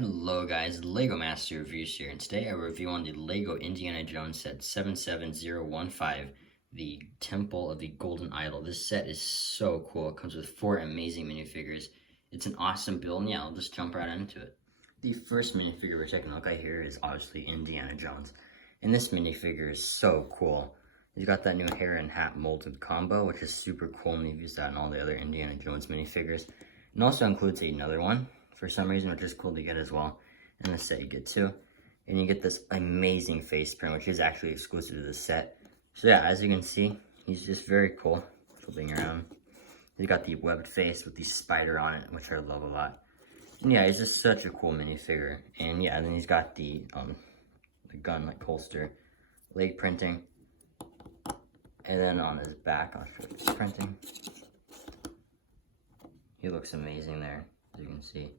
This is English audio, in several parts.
Hello guys, Lego Master Reviews here, and today I review on the Lego Indiana Jones set 77015, the Temple of the Golden Idol. This set is so cool. It comes with 4 amazing minifigures. It's an awesome build, and yeah, I'll just jump right into it. The first minifigure we're taking a look at here is obviously Indiana Jones, and this minifigure is so cool. He's got that new hair and hat molded combo, which is super cool, and they've used that in all the other Indiana Jones minifigures. It also includes another one for some reason, which is cool to get as well in the set you get too. And you get this amazing face print, which is actually exclusive to the set. So yeah, as you can see, he's just very cool, flipping around. He's got the webbed face with the spider on it, which I love a lot. And yeah, he's just such a cool minifigure. And yeah, then he's got the gun like holster, leg printing. And then on his back, I'll show you the printing. He looks amazing there, as you can see.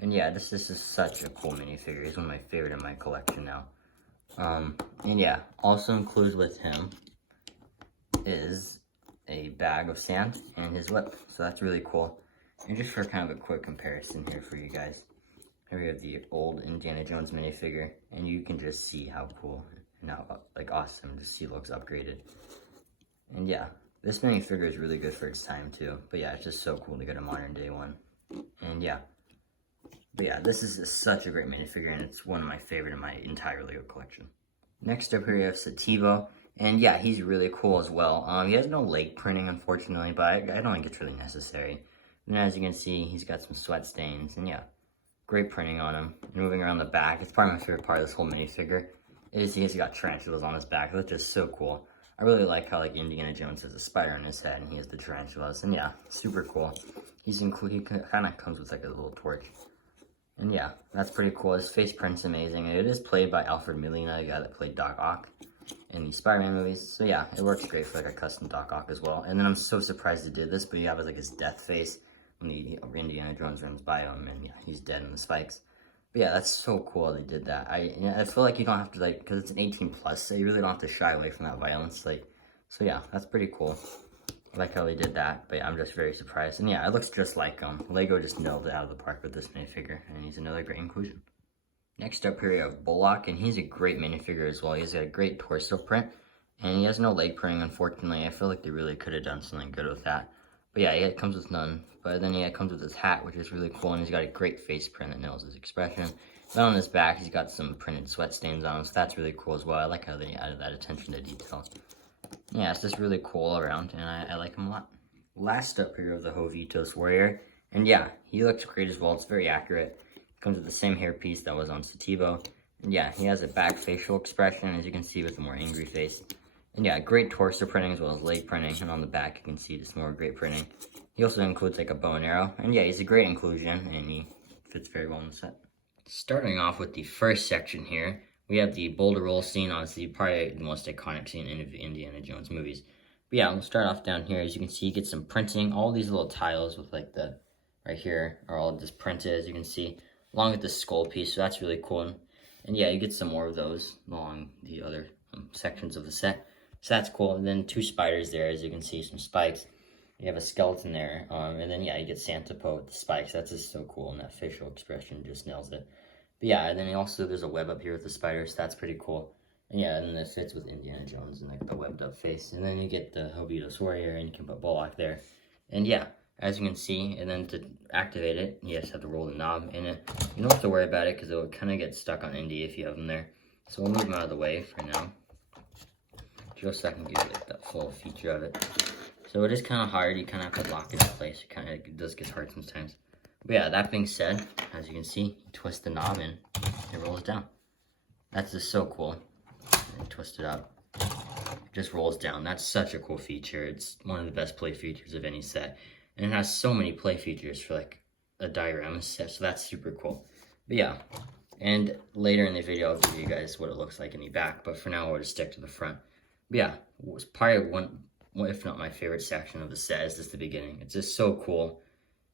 And yeah, this is such a cool minifigure. He's one of my favorite in my collection now. And yeah, also included with him is a bag of sand and his whip. So that's really cool. And just for kind of a quick comparison here for you guys. Here we have the old Indiana Jones minifigure, and you can just see how cool and how awesome he looks upgraded. And yeah, this minifigure is really good for its time too. But yeah, it's just so cool to get a modern day one. And yeah. But yeah, this is such a great minifigure, and it's one of my favorite in my entire Lego collection. Next up here we have Sativo, and yeah, he's really cool as well. He has no leg printing, unfortunately, but I don't think it's really necessary. And as you can see, he's got some sweat stains, and yeah, great printing on him. And moving around the back, it's probably my favorite part of this whole minifigure, is he's got tarantulas on his back, which is so cool. I really like how Indiana Jones has a spider on his head, and he has the tarantulas, and yeah, super cool. He kind of comes with like a little torch. And yeah, that's pretty cool. His face print's amazing. And it is played by Alfred Molina, the guy that played Doc Ock in the Spider-Man movies. So yeah, it works great for like a custom Doc Ock as well. And then I'm so surprised he did this, but you have like his death face when the Indiana Jones runs by him, and yeah, he's dead in the spikes. But yeah, that's so cool they did that. I feel like you don't have to because it's an 18 plus, so you really don't have to shy away from that violence. So yeah, that's pretty cool. I like how they did that, but yeah, I'm just very surprised. And yeah, it looks just like Lego just nailed it out of the park with this minifigure, and he's another great inclusion. Next up here we have Bullock, and he's a great minifigure as well. He's got a great torso print, and he has no leg printing, unfortunately. I feel like they really could have done something good with that. But yeah, it comes with none. But then it comes with his hat, which is really cool, and he's got a great face print that nails his expression. Then on his back, he's got some printed sweat stains on him, so that's really cool as well. I like how they added that attention to detail. Yeah, it's just really cool all around, and I like him a lot. Last up here of the Jovitos Warrior, and yeah, he looks great as well. It's very accurate. Comes with the same hairpiece that was on Sativo. And yeah, he has a back facial expression, as you can see, with a more angry face. And yeah, great torso printing as well as leg printing, and on the back you can see just more great printing. He also includes like a bow and arrow, and yeah, he's a great inclusion, and he fits very well in the set. Starting off with the first section here, we have the Boulder roll scene, obviously probably the most iconic scene in the Indiana Jones movies. But yeah, we'll start off down here. As you can see, you get some printing. All these little tiles with like the, right here, are all just printed, as you can see, along with the skull piece, so that's really cool. And yeah, you get some more of those along the other sections of the set. So that's cool. And then 2 spiders there, as you can see, some spikes. You have a skeleton there, and then yeah, you get Santa Po with the spikes. That's just so cool, and that facial expression just nails it. But yeah, and then also there's a web up here with the spiders. That's pretty cool. And yeah, and then it fits with Indiana Jones and like the webbed up face. And then you get the Jovitos Warrior, and you can put Bullock there. And yeah, as you can see, and then to activate it, you just have to roll the knob. And you don't have to worry about it because it will kind of get stuck on Indy if you have them there. So we'll move them out of the way for now, just so I can give you like that full feature of it. So it is kind of hard. You kind of have to lock it in place. It does get hard sometimes. But yeah, that being said, as you can see, you twist the knob and it rolls down. That's just so cool. And twist it up, it just rolls down. That's such a cool feature. It's one of the best play features of any set. And it has so many play features for like a diorama set, so that's super cool. But yeah, and later in the video I'll give you guys what it looks like in the back, but for now we'll just stick to the front. But yeah, it was probably one, if not my favorite section of the set, is just the beginning. It's just so cool.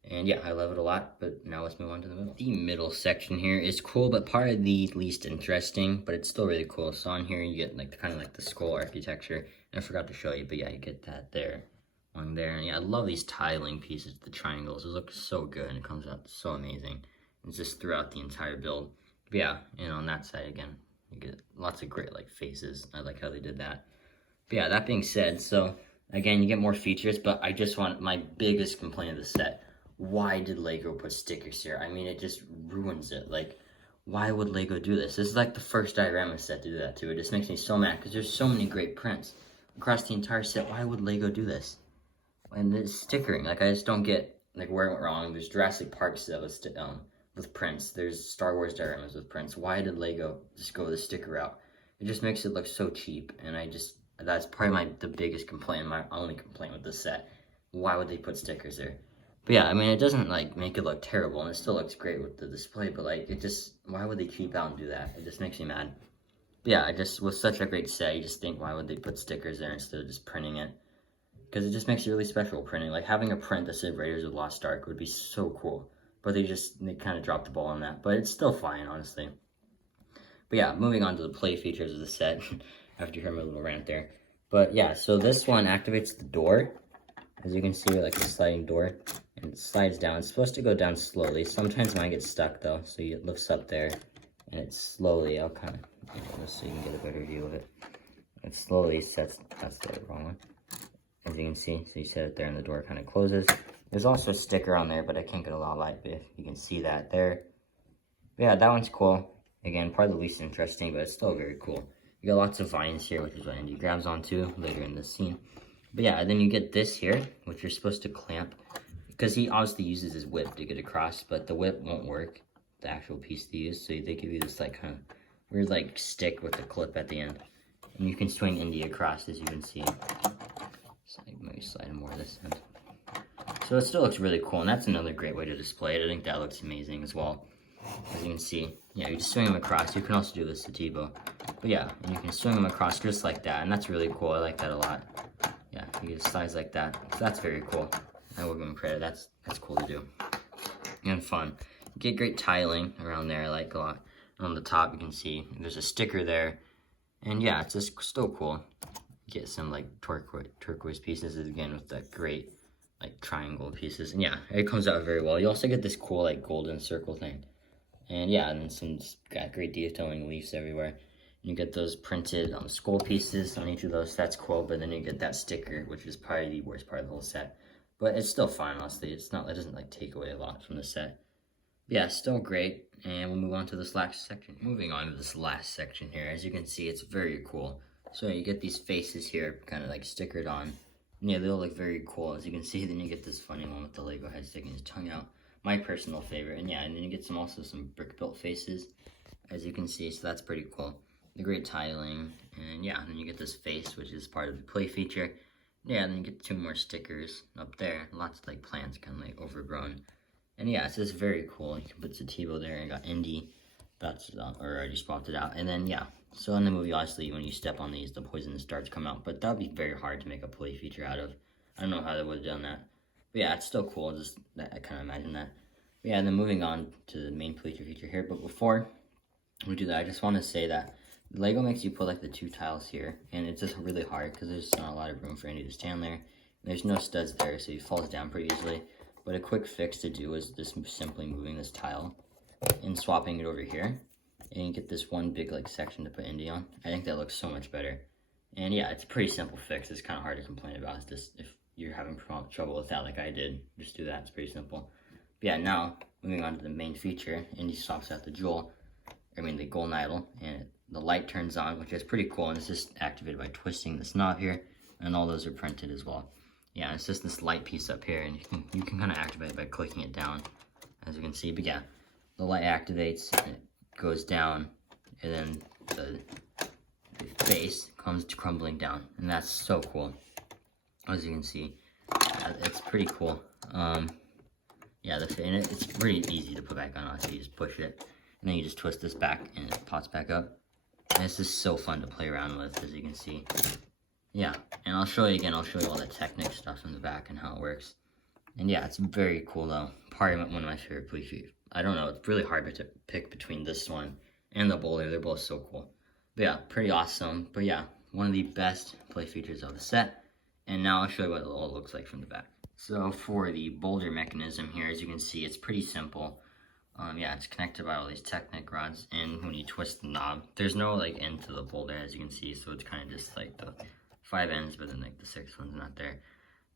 And yeah, I love it a lot, but now let's move on to the middle. The middle section here is cool, but probably the least interesting, but it's still really cool. So on here, you get like kind of like the skull architecture. And I forgot to show you, but yeah, you get that there, one there. And yeah, I love these tiling pieces, the triangles. It looks so good, and it comes out so amazing. It's just throughout the entire build. But yeah, and on that side again, you get lots of great like faces. I like how they did that. But yeah, that being said, so again, you get more features, but I just want my biggest complaint of the set. Why did Lego put stickers here? I mean, it just ruins it. Like, why would Lego do this? This is like the first diorama set to do that too. It just makes me so mad because there's so many great prints across the entire set. Why would Lego do this? And the stickering, like I just don't get like where it went wrong. There's Jurassic Park set with prints. There's Star Wars dioramas with prints. Why did Lego just go the sticker route? It just makes it look so cheap, and that's probably the biggest complaint, my only complaint with this set. Why would they put stickers there? But yeah, I mean, it doesn't like make it look terrible, and it still looks great with the display, but like, why would they cheap out and do that? It just makes me mad. But yeah, with such a great set, you just think, why would they put stickers there instead of just printing it? Because it just makes it really special printing. Like, having a print that said Raiders of the Lost Ark would be so cool. But they kind of dropped the ball on that. But it's still fine, honestly. But yeah, moving on to the play features of the set. After you heard my little rant there. But yeah, so this one activates the door. As you can see, like the sliding door. And it slides down. It's supposed to go down slowly. Sometimes mine gets stuck though. So it lifts up there. And it slowly, I'll kind of, so you can get a better view of it. It slowly sets, that's the wrong one. As you can see, so you set it there and the door kind of closes. There's also a sticker on there, but I can't get a lot of light, but you can see that there. But yeah, that one's cool. Again, probably the least interesting, but it's still very cool. You got lots of vines here, which is what Andy grabs onto later in the scene. But yeah, then you get this here, which you're supposed to clamp, because he obviously uses his whip to get across, but the whip won't work, the actual piece to use, so they give you this like kind of weird like stick with the clip at the end. And you can swing Indy across, as you can see. So maybe slide him more this end. So it still looks really cool, and that's another great way to display it. I think that looks amazing as well. As you can see, yeah, you just swing him across. You can also do this to Tebow. But yeah, and you can swing him across just like that, and that's really cool. I like that a lot. Yeah, you get slides like that. So that's very cool. I will give him credit. That's cool to do. And fun. You get great tiling around there, I like a lot. On the top, you can see there's a sticker there. And yeah, it's just still cool. Get some like turquoise pieces again with that great like triangle pieces, and yeah, it comes out very well. You also get this cool like golden circle thing, and yeah, and then got great detailing leaves everywhere. You get those printed skull pieces on each of those. That's cool, but then you get that sticker, which is probably the worst part of the whole set. But it's still fine, honestly. It doesn't like take away a lot from the set. But yeah, still great. And we'll move on to this last section. Moving on to this last section here, as you can see, it's very cool. So you get these faces here, kind of like stickered on. And yeah, they all look very cool, as you can see. Then you get this funny one with the Lego head sticking his tongue out. My personal favorite. And yeah, and then you get also some brick-built faces, as you can see. So that's pretty cool. The great tiling. And yeah, and then you get this face, which is part of the play feature. Yeah, and then you get 2 more stickers up there. Lots of like plants kind of like overgrown. And yeah, it's just very cool. You can put Sativo there, and got Indy. That's already spotted out. And then yeah, so in the movie, obviously, when you step on these, the poisonous darts come out. But that would be very hard to make a play feature out of. I don't know how they would have done that. But yeah, it's still cool. I kind of imagine that. But yeah, and then moving on to the main play feature here. But before we do that, I just want to say that Lego makes you put like the 2 tiles here, and it's just really hard because there's not a lot of room for Andy to stand there. There's no studs there, so he falls down pretty easily. But a quick fix to do is just simply moving this tile and swapping it over here, and you get this one big like section to put Indy on. I think that looks so much better. And yeah, it's a pretty simple fix. It's kind of hard to complain about. It's just if you're having trouble with that like I did, just do that. It's pretty simple. But yeah, now moving on to the main feature, Indy swaps out the the golden idol, and the light turns on, which is pretty cool. And it's just activated by twisting this knob here, and all those are printed as well. Yeah, it's just this light piece up here, and you can kind of activate it by clicking it down, as you can see. But yeah, the light activates, and it goes down, and then the face comes crumbling down, and that's so cool. As you can see, it's pretty cool. Yeah, and it's pretty easy to put back on. So you just push it, and then you just twist this back, and it pops back up. And it's just so fun to play around with, as you can see. Yeah, and I'll show you again. I'll show you all the Technic stuff in the back and how it works. And yeah, it's very cool though. Probably one of my favorite play features. I don't know, it's really hard to pick between this one and the Boulder. They're both so cool. But yeah, pretty awesome. But yeah, one of the best play features of the set. And now I'll show you what it all looks like from the back. So for the Boulder mechanism here, as you can see, it's pretty simple. Yeah, it's connected by all these Technic rods, and when you twist the knob, there's no like end to the Boulder, as you can see, so it's kind of just like the 5 ends, but then like the 6 one's not there.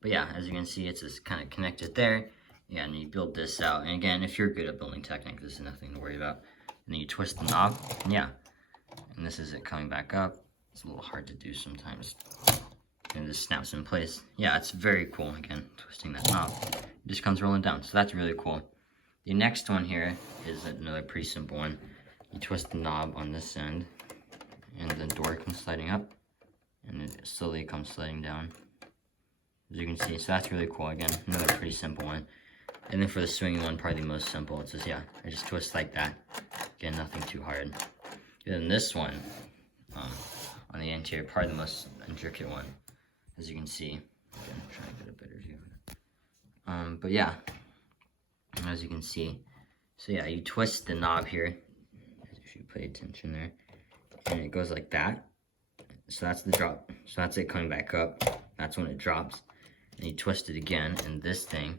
But yeah, as you can see, it's just kind of connected there. Yeah, and you build this out, and again, if you're good at building Technic, this is nothing to worry about. And then you twist the knob, and yeah, and this is it coming back up. It's a little hard to do sometimes. And it just snaps in place. Yeah, it's very cool. Again, twisting that knob, it just comes rolling down, so that's really cool. The next one here is another pretty simple one. You twist the knob on this end, and the door comes sliding up, and it slowly comes sliding down, as you can see. So that's really cool. Again, another pretty simple one. And then for the swinging one, probably the most simple. It's just, yeah, I just twist like that. Again, nothing too hard. And then this one, on the end here, probably the most intricate one, as you can see. Again, I'm trying to get a better view of it. But yeah, as you can see, so yeah, you twist the knob here, if you pay attention there, and it goes like that. So that's the drop. So that's it coming back up. That's when it drops. And you twist it again, and this thing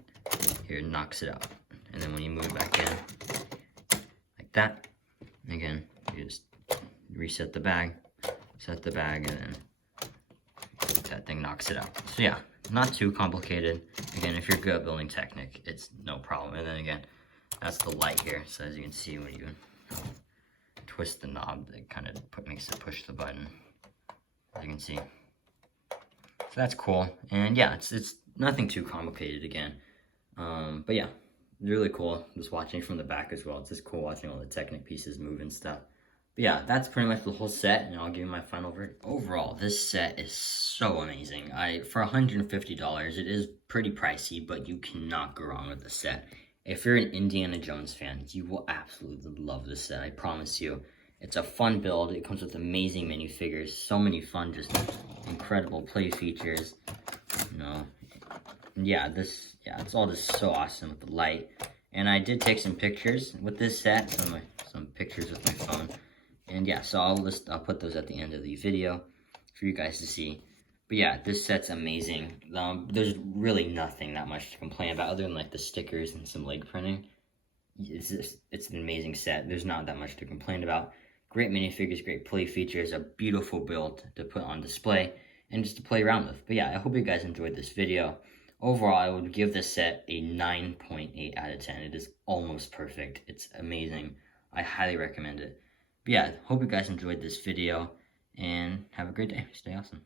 here knocks it out. And then when you move it back in, like that, again, you just reset the bag, set the bag, and then that thing knocks it out. So yeah, not too complicated. Again, if you're good at building Technic, it's no problem. And then again, that's the light here. So as you can see, when you twist the knob, it kind of makes it push the button, as you can see. So that's cool. And yeah, it's nothing too complicated again. But yeah, really cool. Just watching from the back as well. It's just cool watching all the Technic pieces move and stuff. But yeah, that's pretty much the whole set, and I'll give you my final verdict. Overall, this set is so amazing. For $150, it is pretty pricey, but you cannot go wrong with the set. If you're an Indiana Jones fan, you will absolutely love this set, I promise you. It's a fun build. It comes with amazing minifigures, so many fun, just incredible play features. You know, yeah, it's all just so awesome with the light. And I did take some pictures with this set, some pictures with my phone. And yeah, so I'll put those at the end of the video for you guys to see. But yeah, this set's amazing. There's really nothing that much to complain about other than like the stickers and some leg printing. It's an amazing set. There's not that much to complain about. Great minifigures, great play features, a beautiful build to put on display and just to play around with. But yeah, I hope you guys enjoyed this video. Overall, I would give this set a 9.8 out of 10. It is almost perfect. It's amazing. I highly recommend it. But yeah, hope you guys enjoyed this video, and have a great day. Stay awesome.